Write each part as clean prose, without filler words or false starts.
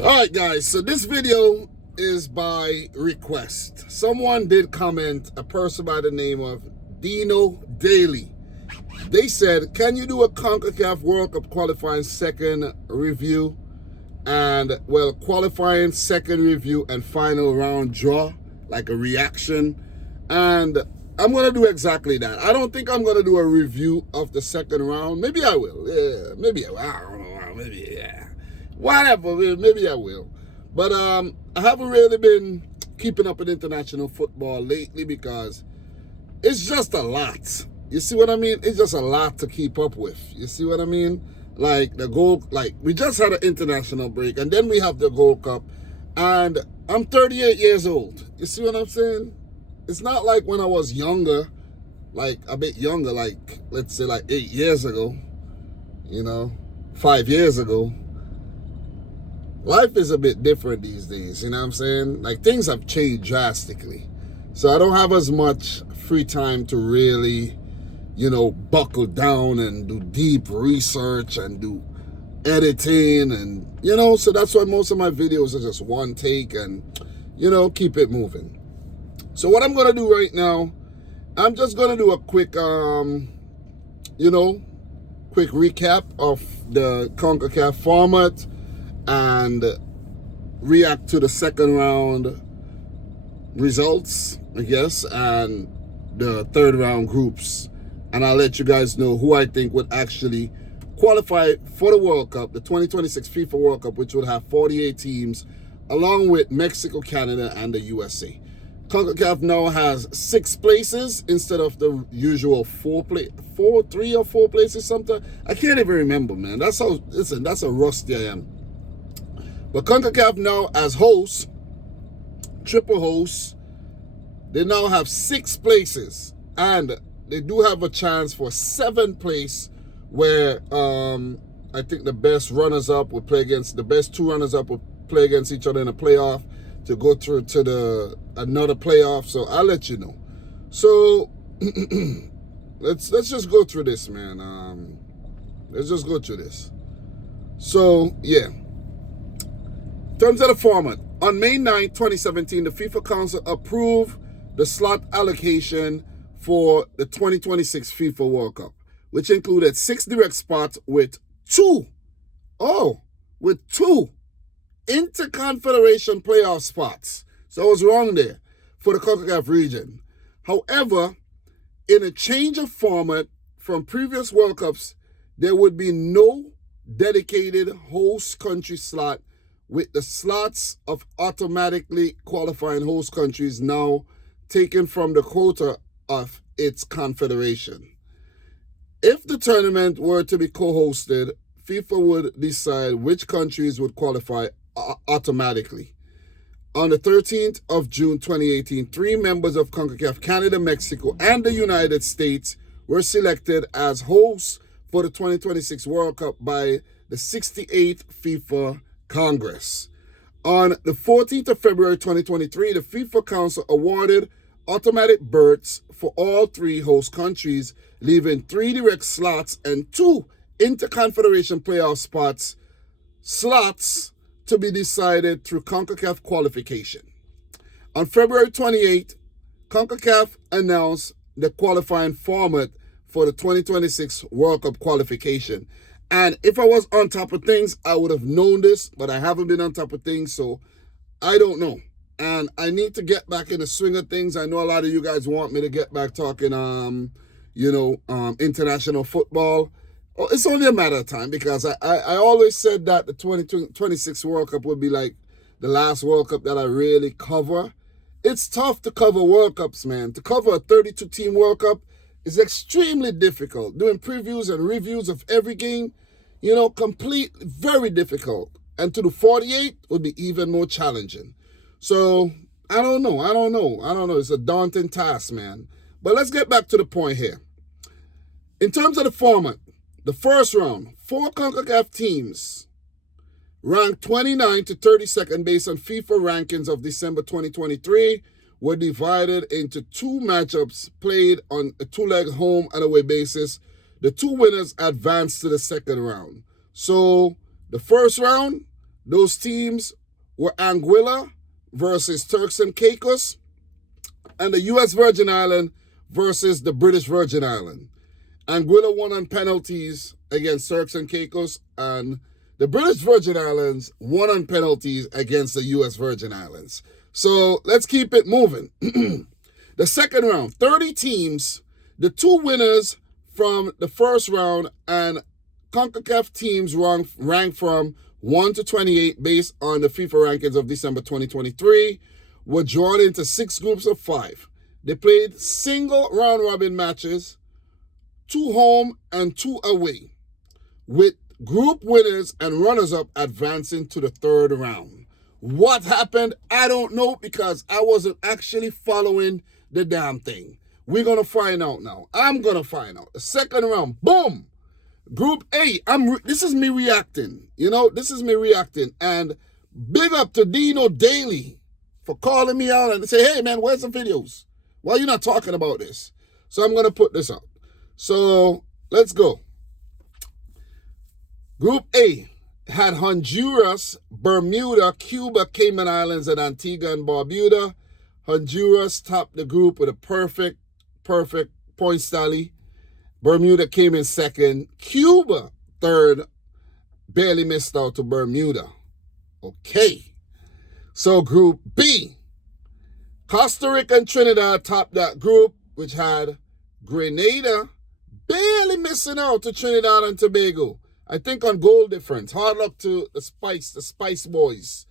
All right, guys, so this video is by request. Someone did comment, a person by the name of Dino Daly. They said, can you do a CONCACAF World Cup qualifying second review? And, well, qualifying second review and final round draw, like a reaction. And I'm going to do exactly that. I don't think I'm going to do a review of the second round. Maybe I will. Yeah, maybe I will. I don't know. Maybe, yeah. Whatever, maybe I will. But I haven't really been keeping up with international football lately because it's just a lot. You see what I mean? It's just a lot to keep up with. You see what I mean? Like we just had an international break and then we have the Gold Cup. And I'm 38 years old. You see what I'm saying? It's not like when I was younger, like a bit younger, like let's say like 8 years ago, 5 years ago. Life is a bit different these days, you know what I'm saying? Like things have changed drastically. So I don't have as much free time to really, buckle down and do deep research and do editing and, so that's why most of my videos are just one take and, keep it moving. So what I'm going to do right now, I'm just going to do a quick, quick recap of the CONCACAF format and react to the second round results, I guess, and the third round groups. And I'll let you guys know who I think would actually qualify for the World Cup, the 2026 FIFA World Cup, which would have 48 teams, along with Mexico, Canada, and the USA. CONCACAF now has 6 places instead of the usual 3 or 4 places sometimes. I can't even remember, man. That's how rusty I am. But CONCACAF now, as hosts, triple hosts, they now have 6 places. And they do have a chance for 7th place where I think the best runners-up will play against, the best 2 runners-up will play against each other in a playoff to go through to another playoff. So I'll let you know. So let's just go through this, man. Let's just go through this. So, yeah. In terms of the format, on May 9, 2017, the FIFA Council approved the slot allocation for the 2026 FIFA World Cup, which included 6 direct spots with 2 interconfederation playoff spots. So I was wrong there for the CONCACAF region. However, in a change of format from previous World Cups, there would be no dedicated host country slot, with the slots of automatically qualifying host countries now taken from the quota of its confederation. If the tournament were to be co-hosted, FIFA would decide which countries would qualify automatically. On the 13th of June 2018, 3 members of CONCACAF, Canada, Mexico, and the United States were selected as hosts for the 2026 World Cup by the 68th FIFA Congress. On the 14th of February 2023, the FIFA Council awarded automatic berths for all 3 host countries, leaving 3 direct slots and 2 interconfederation playoff slots to be decided through CONCACAF qualification. On February 28th, CONCACAF announced the qualifying format for the 2026 World Cup qualification. And if I was on top of things, I would have known this, but I haven't been on top of things, so I don't know. And I need to get back in the swing of things. I know a lot of you guys want me to get back talking, international football. Well, it's only a matter of time because I always said that the 2026 World Cup would be like the last World Cup that I really cover. It's tough to cover World Cups, man. To cover a 32-team World Cup is extremely difficult. Doing previews and reviews of every game, very difficult. And to do 48 would be even more challenging. So, I don't know. It's a daunting task, man. But let's get back to the point here. In terms of the format, the first round, 4 CONCACAF teams ranked 29 to 32nd based on FIFA rankings of December 2023 were divided into 2 matchups played on a 2-leg home and away basis. The 2 winners advanced to the second round. So the first round, Those teams were Anguilla versus Turks and Caicos, and the U.S. Virgin Islands versus the British Virgin Islands. Anguilla won on penalties against Turks and Caicos, and the British Virgin Islands won on penalties against the U.S. Virgin Islands. So let's keep it moving. The second round, 30 teams, the two winners from the first round, and CONCACAF teams ranked from 1 to 28 based on the FIFA rankings of December 2023, were drawn into 6 groups of 5. They played single round-robin matches, 2 home and 2 away, with group winners and runners-up advancing to the third round. What happened? I don't know, because I wasn't actually following the damn thing. We're going to find out now. I'm going to find out. The second round, boom! Group A, this is me reacting. This is me reacting. And big up to Dino Daly for calling me out and say, hey, man, where's the videos? Why are you not talking about this? So I'm going to put this out. So let's go. Group A had Honduras, Bermuda, Cuba, Cayman Islands, and Antigua and Barbuda. Honduras topped the group with a perfect point tally. Bermuda came in second. Cuba, third, barely missed out to Bermuda. Okay. So Group B, Costa Rica and Trinidad topped that group, which had Grenada barely missing out to Trinidad and Tobago. I think on goal difference. Hard luck to the Spice Boys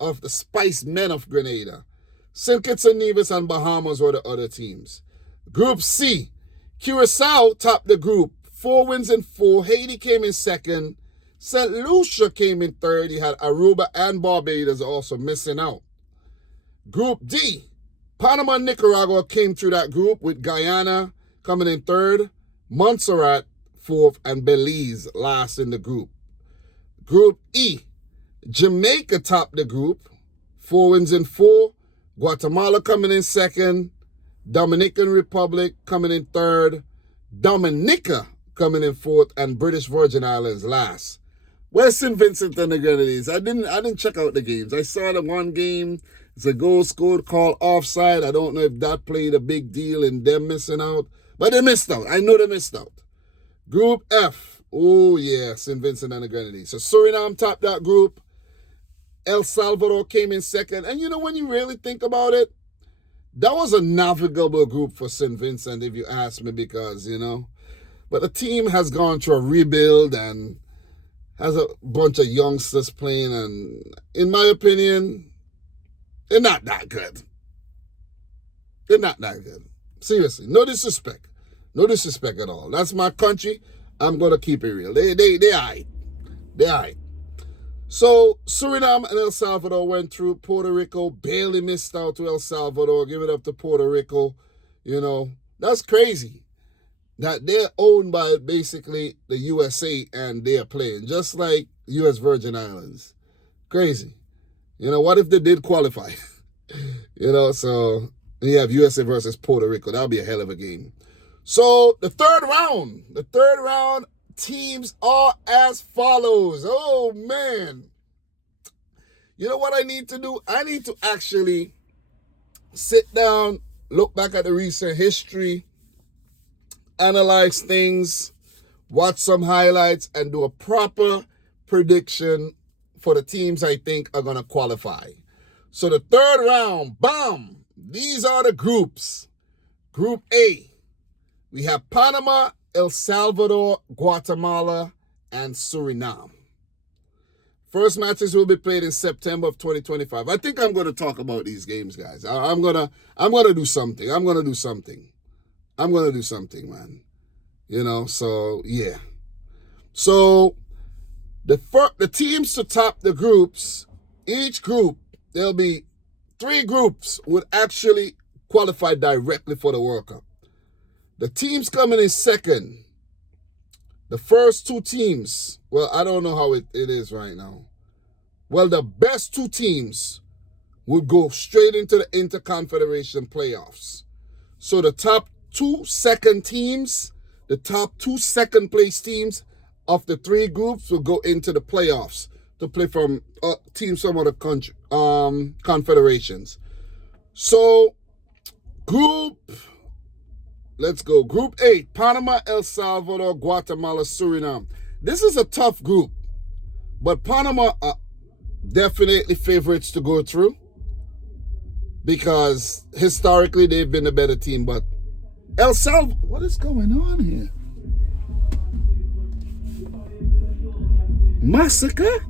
of the Spice Men of Grenada. St. Kitts and Nevis and Bahamas were the other teams. Group C, Curacao topped the group. 4 wins and 4. Haiti came in second. St. Lucia came in third. You had Aruba and Barbados also missing out. Group D, Panama and Nicaragua came through that group, with Guyana coming in third, Montserrat fourth, and Belize last in the group. Group E, Jamaica topped the group. 4 wins and 4. Guatemala coming in second. Dominican Republic coming in third. Dominica coming in fourth, and British Virgin Islands last. Where's St. Vincent and the Grenadines? I didn't check out the games. I saw the one game. It's a goal scored called offside. I don't know if that played a big deal in them missing out. But they missed out. I know they missed out. Group F. Oh, yeah, St. Vincent and the Grenadines. So Suriname topped that group. El Salvador came in second. And when you really think about it, that was a navigable group for St. Vincent, if you ask me, because, But the team has gone through a rebuild and has a bunch of youngsters playing. And in my opinion, they're not that good. They're not that good. Seriously, no disrespect. No disrespect at all. That's my country. I'm going to keep it real. They all right. They all right. So Suriname and El Salvador went through. Puerto Rico barely missed out to El Salvador. Give it up to Puerto Rico. That's crazy that they're owned by basically the USA and they're playing, just like U.S. Virgin Islands. Crazy. What if they did qualify? So you have USA versus Puerto Rico. That'll be a hell of a game. So the third round teams are as follows. Oh, man. You know what I need to do? I need to actually sit down, look back at the recent history, analyze things, watch some highlights, and do a proper prediction for the teams I think are going to qualify. So the third round, bam, these are the groups. Group A, we have Panama, El Salvador, Guatemala, and Suriname. First matches will be played in September of 2025. I think I'm going to talk about these games, guys. I'm gonna do something. I'm gonna do something, man. So yeah. So the teams to top the groups, each group, there'll be 3 groups would actually qualify directly for the World Cup. The teams coming in second, the first 2 teams, well, I don't know how it is right now. Well, the best 2 teams would go straight into the Interconfederation playoffs. So the top 2 second teams, the top 2 second place teams of the 3 groups will go into the playoffs to play from teams from other country, confederations. So, let's go. Group 8, Panama, El Salvador, Guatemala, Suriname. This is a tough group, but Panama are definitely favorites to go through because historically they've been a better team. But El Salvador, what is going on here? Massacre?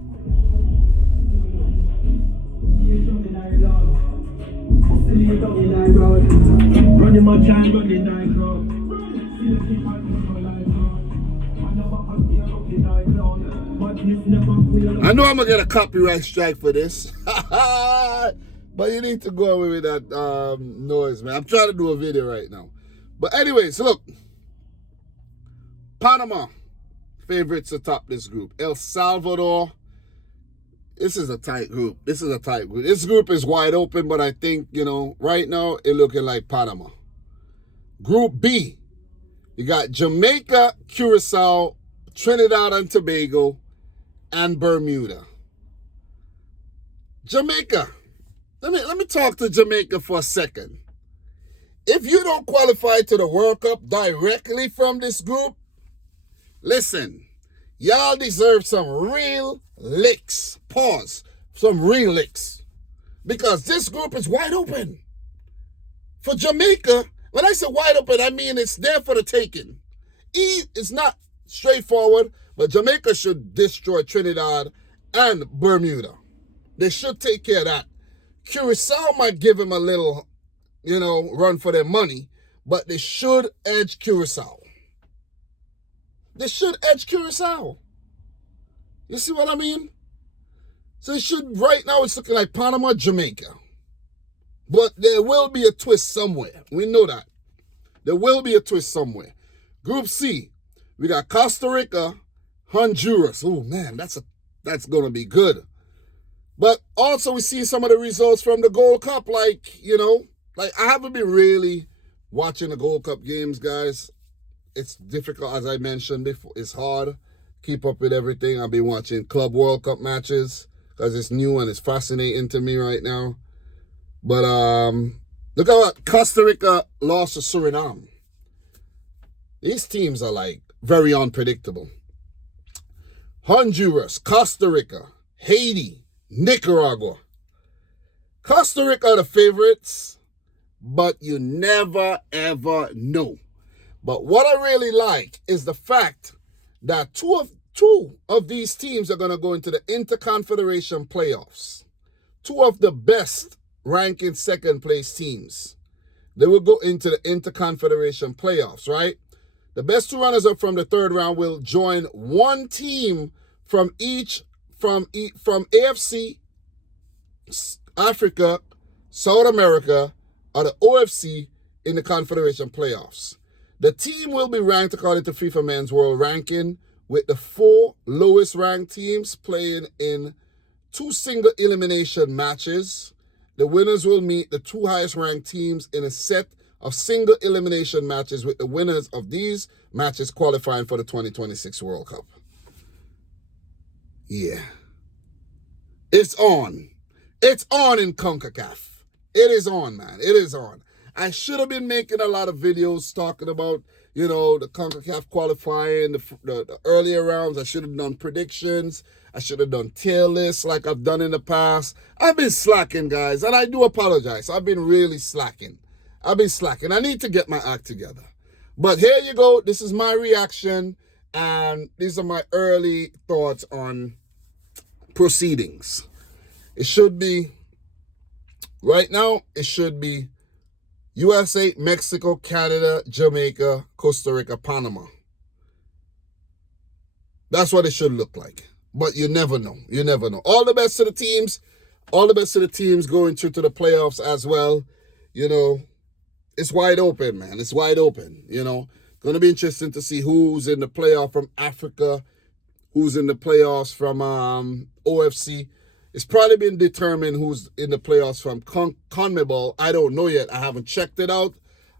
I know I'm gonna get a copyright strike for this. But you need to go away with that noise, man. I'm trying to do a video right now. But anyways, look. Panama, favorites to top this group. El Salvador. This is a tight group. This group is wide open, but I think, right now, it's looking like Panama. Group B, you got Jamaica, Curacao, Trinidad and Tobago, and Bermuda. Jamaica. Let me talk to Jamaica for a second. If you don't qualify to the World Cup directly from this group, listen, y'all deserve some real licks. Pause. Some real licks. Because this group is wide open. For Jamaica, when I say wide open, I mean it's there for the taking. It's not straightforward, but Jamaica should destroy Trinidad and Bermuda. They should take care of that. Curacao might give them a little, run for their money, but they should edge Curacao. They should edge Curacao. You see what I mean? So right now it's looking like Panama, Jamaica. But there will be a twist somewhere. We know that. There will be a twist somewhere. Group C, we got Costa Rica, Honduras. Oh man, that's going to be good. But also we see some of the results from the Gold Cup, like I haven't been really watching the Gold Cup games, guys. It's difficult, as I mentioned before. It's hard. Keep up with everything. I've been watching Club World Cup matches because it's new and it's fascinating to me right now. But look at what Costa Rica lost to Suriname. These teams are very unpredictable. Honduras, Costa Rica, Haiti, Nicaragua. Costa Rica are the favorites, but you never ever know. But what I really like is the fact that two of these teams are going to go into the Interconfederation playoffs. Two of the best ranking second place teams. They will go into the Interconfederation playoffs, right? The best two runners up from the third round will join one team from AFC, Africa, South America, or the OFC in the Confederation playoffs. The team will be ranked according to FIFA Men's World Ranking, with the 4 lowest ranked teams playing in 2 single elimination matches. The winners will meet the 2 highest ranked teams in a set of single elimination matches, with the winners of these matches qualifying for the 2026 World Cup. Yeah. It's on. It's on in CONCACAF. It is on, man. It is on. I should have been making a lot of videos talking about, the CONCACAF qualifying, the earlier rounds. I should have done predictions. I should have done tier lists like I've done in the past. I've been slacking, guys, and I do apologize. I've been really slacking. I need to get my act together. But here you go. This is my reaction, and these are my early thoughts on proceedings. Right now, it should be USA, Mexico, Canada, Jamaica, Costa Rica, Panama. That's what it should look like. But you never know. You never know. All the best to the teams. All the best to the teams going through to the playoffs as well. It's wide open, man. It's wide open. Going to be interesting to see who's in the playoff from Africa, who's in the playoffs from OFC. It's probably been determined who's in the playoffs from CONMEBOL. I don't know yet. I haven't checked it out.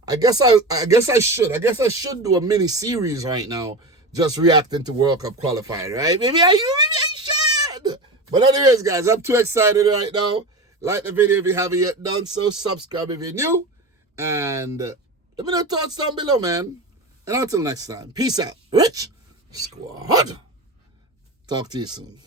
I guess I should do a mini series right now, just reacting to World Cup qualifying, right? Maybe I should. But anyways, guys, I'm too excited right now. Like the video if you haven't yet done so. Subscribe if you're new. And let me know your thoughts down below, man. And until next time, peace out. Rich Squad. Talk to you soon.